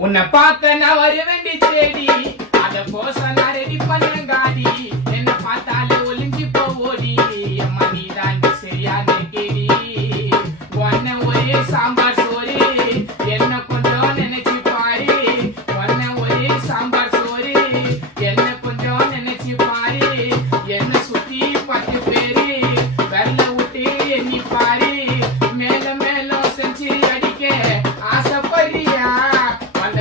உன்னை பார்க்க நான் வர வேண்டி தேடி அத கோசம் நான் ரெடி பண்ண காடி என்ன பார்த்தாலே ஒளிஞ்சு போடி அம்மா நீ தாண்டி சரியான கேடி உன்ன ஒரே சாம்பார் சோறு என்ன கொஞ்சம் நினைச்சு பாரு உன்ன ஒரே சாம்பார் சோறு என்ன கொஞ்சம் நினைச்சு பாரு என்ன சுத்தி 10 பேரு வெள்ள விட்டு எண்ணி பாரு மேல மேல செஞ்சு அடிக்க ஆசைப்படுறியா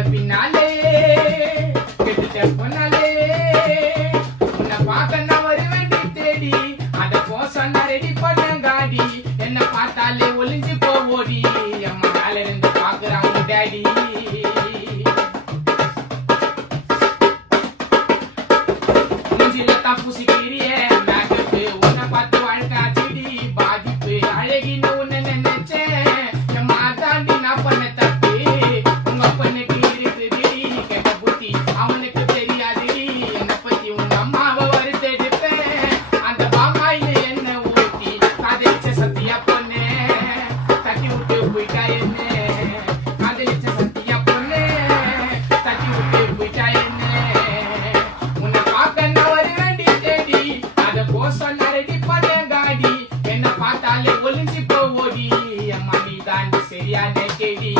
பின்னாலே கெட்டுட்ட பொன்னாலே உன்னை பார்க்க நான் வருவேண்டி தேடி அத கோசம் நான் ரெடி பண்ண காடி என்ன பார்த்தாலே ஒளிஞ்சு போடி அம்மா மேல இருந்து பாக்குறாங்க டேடி மூஞ்சில தான் பூசிக்கிறிய மேக்கப்பு உன்னை பார்த்து வாழ்க்காச்சிடி பாதிப்பு அழகின்னு உன்னை நினைச்சேன் எம்மா தாண்டி நான் பண்ண தப்பு உங்க பொண்ணுக்கு அவனுக்கு தெரியாது என்ன பத்தி உங்க அம்மாவை வருத்தெடுப்பேன் அந்த பாமாயில என்ன ஊட்டி காதலிச்ச சத்தியா பொண்ணு தட்டி விட்டு போயிட்டா என்ன காதலிச்ச சத்தியா பொண்ணு தட்டி விட்டு போயிட்டா என்ன உன்னை பார்க்க நான் வர வேண்டி தேடி அத கோசம் நான் ரெடி பண்ண காடி என்ன பார்த்தாலே ஒளிஞ்சு போடி அம்மா நீ தாண்டி சரியான கேடி